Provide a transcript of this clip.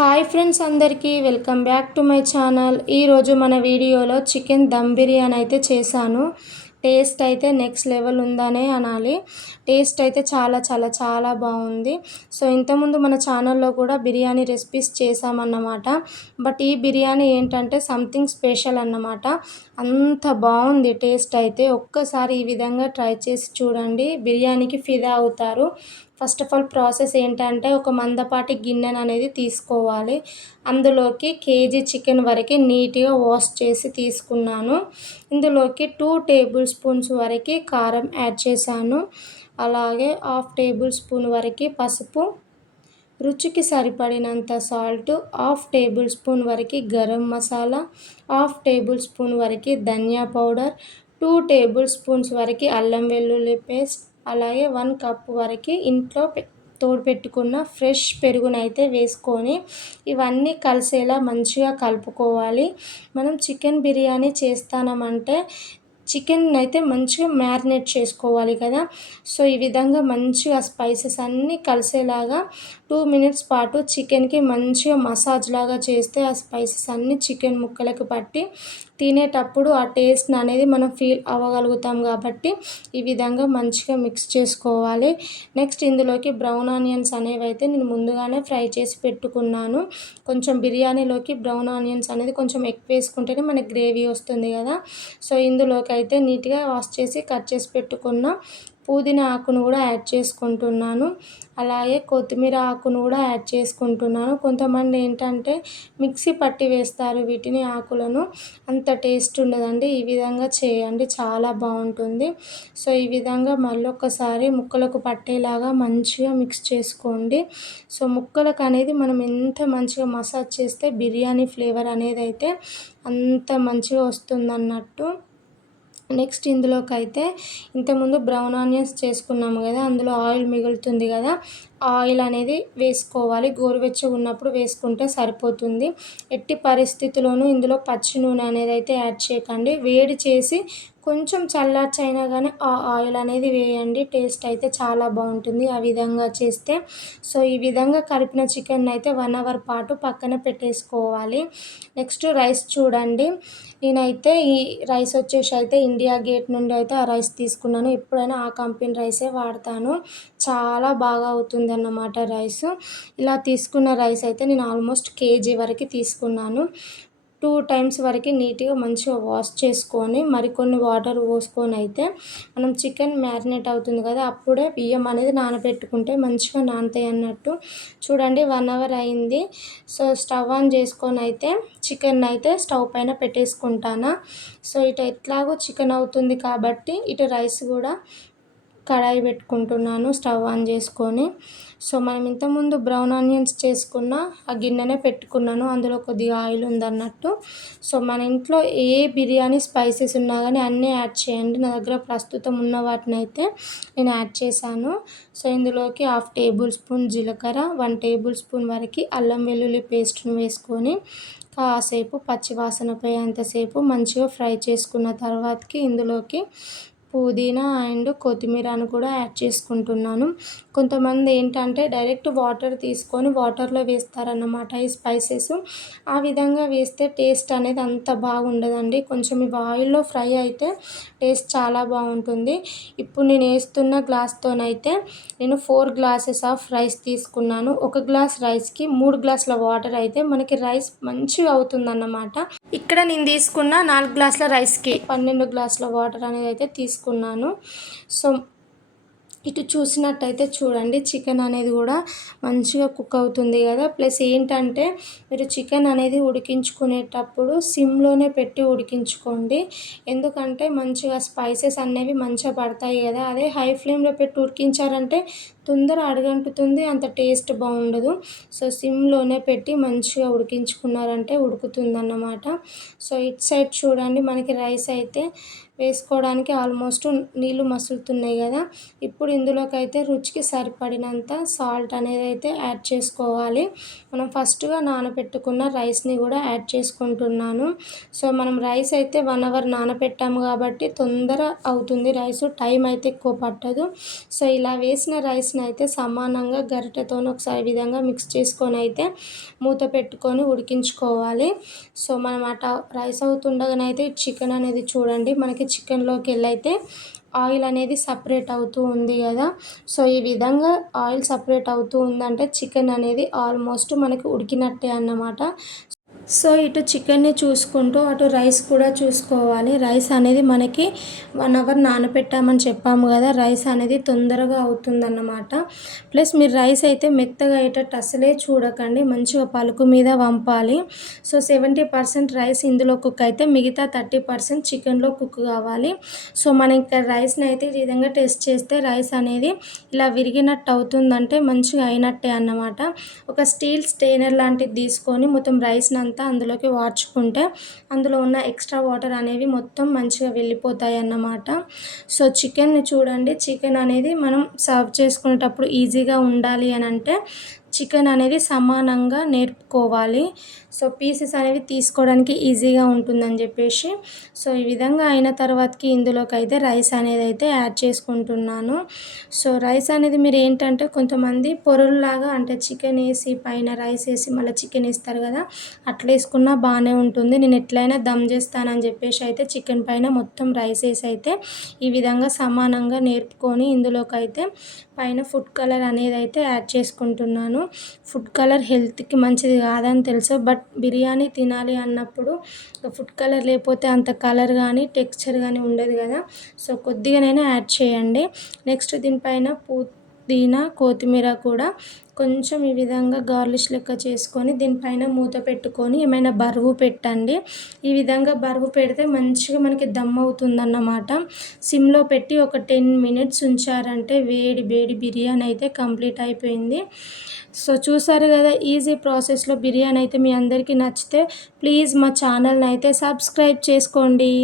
Hi friends అందరికీ welcome back to my channel. ఈరోజు మన వీడియోలో చికెన్ దమ్ బిర్యానీ అయితే చేశాను. టేస్ట్ అయితే నెక్స్ట్ లెవెల్ ఉందనే అనాలి. టేస్ట్ అయితే చాలా చాలా చాలా బాగుంది. సో ఇంతకుముందు మన ఛానల్లో కూడా బిర్యానీ రెసిపీస్ చేసామన్నమాట బట్ ఈ బిర్యానీ ఏంటంటే సంథింగ్ స్పెషల్ అన్నమాట. అంత బాగుంది టేస్ట్ అయితే. ఒక్కసారి ఈ విధంగా ట్రై చేసి చూడండి. బిర్యానీకి ఫిదా అవుతారు. ఫస్ట్ ఆఫ్ ఆల్ ప్రాసెస్ ఏంటంటే ఒక మందపాటి గిన్నెను అనేది తీసుకోవాలి. అందులోకి కేజీ చికెన్ వరకు నీట్గా వాష్ చేసి తీసుకున్నాను. ఇందులోకి టూ టేబుల్ స్పూన్స్ వరకు కారం యాడ్ చేశాను. అలాగే హాఫ్ టేబుల్ స్పూన్ వరకు పసుపు రుచికి సరిపడినంత సాల్ట్ హాఫ్ టేబుల్ స్పూన్ వరకు garam masala half tablespoon వరకు dhania powder two tablespoons వరకు అల్లం వెల్లుల్లి పేస్ట్ అలాగే వన్ కప్ వరకు ఇంట్లో తోడు పెట్టుకున్న ఫ్రెష్ పెరుగునైతే వేసుకొని ఇవన్నీ కలిసేలా మంచిగా కలుపుకోవాలి. మనం చికెన్ బిర్యానీ చేస్తానమంటే చికెన్ అయితే మంచిగా మ్యారినేట్ చేసుకోవాలి కదా. సో ఈ విధంగా మంచిగా స్పైసెస్ అన్నీ కలిసేలాగా టూ మినిట్స్ పాటు చికెన్కి మంచిగా మసాజ్ లాగా చేస్తే ఆ స్పైసెస్ అన్నీ చికెన్ ముక్కలకు పట్టి తినేటప్పుడు ఆ టేస్ట్ అనేది మనం ఫీల్ అవ్వగలుగుతాం కాబట్టి ఈ విధంగా మంచిగా మిక్స్ చేసుకోవాలి. నెక్స్ట్ ఇందులోకి బ్రౌన్ ఆనియన్స్ అనేవి అయితే నేను ముందుగానే ఫ్రై చేసి పెట్టుకున్నాను. కొంచెం బిర్యానీలోకి బ్రౌన్ ఆనియన్స్ అనేది కొంచెం ఎక్కువ వేసుకుంటేనే మనకి గ్రేవీ వస్తుంది కదా. సో ఇందులోకి అయితే నీట్గా వాష్ చేసి కట్ చేసి పెట్టుకున్న పుదీనా ఆకును కూడా యాడ్ చేసుకుంటున్నాను. అలాగే కొత్తిమీర ఆకును కూడా యాడ్ చేసుకుంటున్నాను. కొంతమంది ఏంటంటే మిక్సీ పట్టి వేస్తారు వీటిని ఆకులను. అంత టేస్ట్ ఉండదండి. ఈ విధంగా చేయండి. చాలా బాగుంటుంది. సో ఈ విధంగా మళ్ళీ ఒకసారి ముక్కలకు పట్టేలాగా మంచిగా మిక్స్ చేసుకోండి. సో ముక్కలకు అనేది మనం ఎంత మంచిగా మసాజ్ చేస్తే బిర్యానీ ఫ్లేవర్ అనేది అయితే అంత మంచిగా వస్తుంది అన్నట్టు నెక్స్ట్ ఇందులోకి అయితే ఇంతకుముందు బ్రౌన్ ఆనియన్స్ చేసుకున్నాము కదా అందులో ఆయిల్ మిగులుతుంది కదా ఆయిల్ అనేది వేసుకోవాలి. గోరువెచ్చగా ఉన్నప్పుడు వేసుకుంటే సరిపోతుంది. ఎట్టి పరిస్థితుల్లోనూ ఇందులో పచ్చి నూనె అనేది అయితే యాడ్ చేయకండి. వేడి చేసి కొంచెం చల్లార్చైనా కానీ ఆ ఆయిల్ అనేది వేయండి. టేస్ట్ అయితే చాలా బాగుంటుంది. ఆ విధంగా చేస్తే సో ఈ విధంగా కలిపిన చికెన్ అయితే వన్ అవర్ పాటు పక్కన పెట్టేసుకోవాలి. నెక్స్ట్ రైస్ చూడండి. నేనైతే ఈ రైస్ వచ్చేసి అయితే ఇండియా గేట్ నుండి అయితే ఆ రైస్ తీసుకున్నాను. ఎప్పుడైనా ఆ కంపెనీ రైసే వాడతాను. చాలా బాగా అవుతుంది అన్నమాట రైస్. ఇలా తీసుకున్న రైస్ అయితే నేను ఆల్మోస్ట్ కేజీ వరకు తీసుకున్నాను. టూ టైమ్స్ వరకు నీట్గా మంచిగా వాష్ చేసుకొని మరికొన్ని వాటర్ పోసుకొని అయితే మనం చికెన్ మ్యారినేట్ అవుతుంది కదా అప్పుడే బియ్యం అనేది నానబెట్టుకుంటే మంచిగా నానతాయి అన్నట్టు. చూడండి వన్ అవర్ అయింది. సో స్టవ్ ఆన్ చేసుకొని అయితే చికెన్ అయితే స్టవ్ పైన పెట్టేసుకుంటాను. సో ఇటు ఎట్లాగో చికెన్ అవుతుంది కాబట్టి ఇటు రైస్ కూడా కడాయి పెట్టుకుంటున్నాను స్టవ్ ఆన్ చేసుకొని. సో మనం ఇంతకుముందు బ్రౌన్ ఆనియన్స్ చేసుకున్న ఆ గిన్నెనే పెట్టుకున్నాను. అందులో కొద్దిగా ఆయిల్ ఉందన్నట్టు. సో మన ఇంట్లో ఏ బిర్యానీ స్పైసెస్ ఉన్నా కానీ అన్నీ యాడ్ చేయండి. నా దగ్గర ప్రస్తుతం ఉన్న వాటిని అయితే నేను యాడ్ చేశాను. సో ఇందులోకి హాఫ్ టేబుల్ స్పూన్ జీలకర్ర వన్ టేబుల్ స్పూన్ వరకు అల్లం వెల్లుల్లి పేస్ట్ను వేసుకొని కాసేపు పచ్చివాసన పోయేంతసేపు మంచిగా ఫ్రై చేసుకున్న తర్వాతకి ఇందులోకి పుదీనా అండ్ కొత్తిమీరను కూడా యాడ్ చేసుకుంటున్నాను. కొంతమంది ఏంటంటే డైరెక్ట్ వాటర్ తీసుకొని వాటర్లో వేస్తారన్నమాట ఈ స్పైసెస్. ఆ విధంగా వేస్తే టేస్ట్ అనేది అంత బాగుండదండి. కొంచెం ఇవి ఆయిల్లో ఫ్రై అయితే టేస్ట్ చాలా బాగుంటుంది. ఇప్పుడు నేను వేస్తున్న గ్లాస్తోనైతే నేను ఫోర్ గ్లాసెస్ ఆఫ్ రైస్ తీసుకున్నాను. ఒక గ్లాస్ రైస్కి మూడు గ్లాసుల వాటర్ అయితే మనకి రైస్ మంచిగా అవుతుందన్నమాట. ఇక్కడ నేను తీసుకున్న నాలుగు గ్లాసుల రైస్కి పన్నెండు గ్లాసుల వాటర్ అనేది అయితే తీసుకున్నాను. సో ఇటు చూసినట్టయితే చూడండి చికెన్ అనేది కూడా మంచిగా కుక్ అవుతుంది కదా. ప్లస్ ఏంటంటే మీరు చికెన్ అనేది ఉడికించుకునేటప్పుడు సిమ్లోనే పెట్టి ఉడికించుకోండి. ఎందుకంటే మంచిగా స్పైసెస్ అనేవి మంచిగా పడతాయి కదా. అదే హై ఫ్లేమ్లో పెట్టి ఉడికించారంటే తొందర అడగంటుతుంది అంత టేస్ట్ బాగుండదు. సో సిమ్లోనే పెట్టి మంచిగా ఉడికించుకున్నారంటే ఉడుకుతుందన్నమాట. సో ఇట్ సైడ్ చూడండి మనకి రైస్ అయితే వేసుకోవడానికి ఆల్మోస్ట్ నీళ్ళు మసులుతున్నాయి కదా. ఇప్పుడు ఇందులోకి అయితే రుచికి సరిపడినంత సాల్ట్ అనేది అయితే యాడ్ చేసుకోవాలి. మనం ఫస్ట్గా నానబెట్టుకున్న రైస్ని కూడా యాడ్ చేసుకుంటున్నాను. సో మనం రైస్ అయితే వన్ అవర్ నానబెట్టాము కాబట్టి తొందర అవుతుంది రైస్ టైం అయితే ఎక్కువ పట్టదు. సో ఇలా వేసిన రైస్ రైస్ని అయితే సమానంగా గరిటెతో ఒకసారి విధంగా మిక్స్ చేసుకొని అయితే మూత పెట్టుకొని ఉడికించుకోవాలి. సో మనం అట రైస్ అవుతుండగానైతే చికెన్ అనేది చూడండి. మనకి చికెన్లోకి వెళ్ళైతే ఆయిల్ అనేది సపరేట్ అవుతూ ఉంది కదా. సో ఈ విధంగా ఆయిల్ సపరేట్ అవుతూ ఉందంటే చికెన్ అనేది ఆల్మోస్ట్ మనకి ఉడికినట్టే అన్నమాట. సో ఇటు చికెన్ని చూసుకుంటూ అటు రైస్ కూడా చూసుకోవాలి. రైస్ అనేది మనకి వన్ అవర్ నానపెట్టామని చెప్పాము కదా రైస్ అనేది తొందరగా అవుతుందన్నమాట. ప్లస్ మీరు రైస్ అయితే మెత్తగా అయ్యేటట్టు అసలే చూడకండి మంచిగా పలుకు మీద వంపాలి. సో సెవెంటీ పర్సెంట్ రైస్ ఇందులో కుక్ అయితే మిగతా థర్టీ పర్సెంట్ చికెన్లో కుక్ కావాలి. సో మనం ఇక్కడ రైస్ని అయితే ఈ విధంగా టెస్ట్ చేస్తే రైస్ అనేది ఇలా విరిగినట్టు అవుతుందంటే మంచిగా అయినట్టే అన్నమాట. ఒక స్టీల్ స్టెయినర్ లాంటిది తీసుకొని మొత్తం రైస్ని అంతా అందులోకి వార్చుకుంటే అందులో ఉన్న ఎక్స్ట్రా వాటర్ అనేవి మొత్తం మంచిగా వెళ్ళిపోతాయి అన్నమాట సో చికెన్ని చూడండి. చికెన్ అనేది మనం సర్వ్ చేసుకునేటప్పుడు ఈజీగా ఉండాలి అని అంటే చికెన్ అనేది సమానంగా నేర్పుకోవాలి. సో పీసెస్ అనేవి తీసుకోవడానికి ఈజీగా ఉంటుందని చెప్పేసి సో ఈ విధంగా అయిన తర్వాతకి ఇందులోకి అయితే రైస్ అనేది అయితే యాడ్ చేసుకుంటున్నాను. సో రైస్ అనేది మీరు ఏంటంటే కొంతమంది పొరుల్లాగా అంటే చికెన్ వేసి పైన రైస్ వేసి మళ్ళీ చికెన్ వేస్తారు కదా అట్లా వేసుకున్నా బాగానే ఉంటుంది. నేను ఎట్లయినా దమ్ చేస్తానని చెప్పేసి అయితే చికెన్ పైన మొత్తం రైస్ వేసి అయితే ఈ విధంగా సమానంగా నేర్పుకొని ఇందులోకి అయితే పైన ఫుడ్ కలర్ అనేది అయితే యాడ్ చేసుకుంటున్నాను. ఫుడ్ కలర్ హెల్త్కి మంచిది కాదని తెలుసు. బట్ బిర్యానీ తినాలి అన్నప్పుడు ఫుడ్ కలర్ లేకపోతే అంత కలర్ కానీ టెక్స్చర్ కానీ ఉండదు కదా. సో కొద్దిగానైనా యాడ్ చేయండి. నెక్స్ట్ దీనిపైన పూ పుదీనా కొత్తిమీర కూడా కొంచెం ఈ విధంగా గార్లిష్ లెక్క చేసుకొని దీనిపైన మూత పెట్టుకొని ఏమైనా బరువు పెట్టండి. ఈ విధంగా బరువు పెడితే మంచిగా మనకి దమ్ అవుతుందన్నమాట. సిమ్లో పెట్టి ఒక టెన్ మినిట్స్ ఉంచారంటే వేడి వేడి బిర్యానీ అయితే కంప్లీట్ అయిపోయింది. సో చూసారు కదా ఈజీ ప్రాసెస్లో బిర్యానీ అయితే మీ అందరికీ నచ్చితే ప్లీజ్ మా ఛానల్ని అయితే సబ్స్క్రైబ్ చేసుకోండి.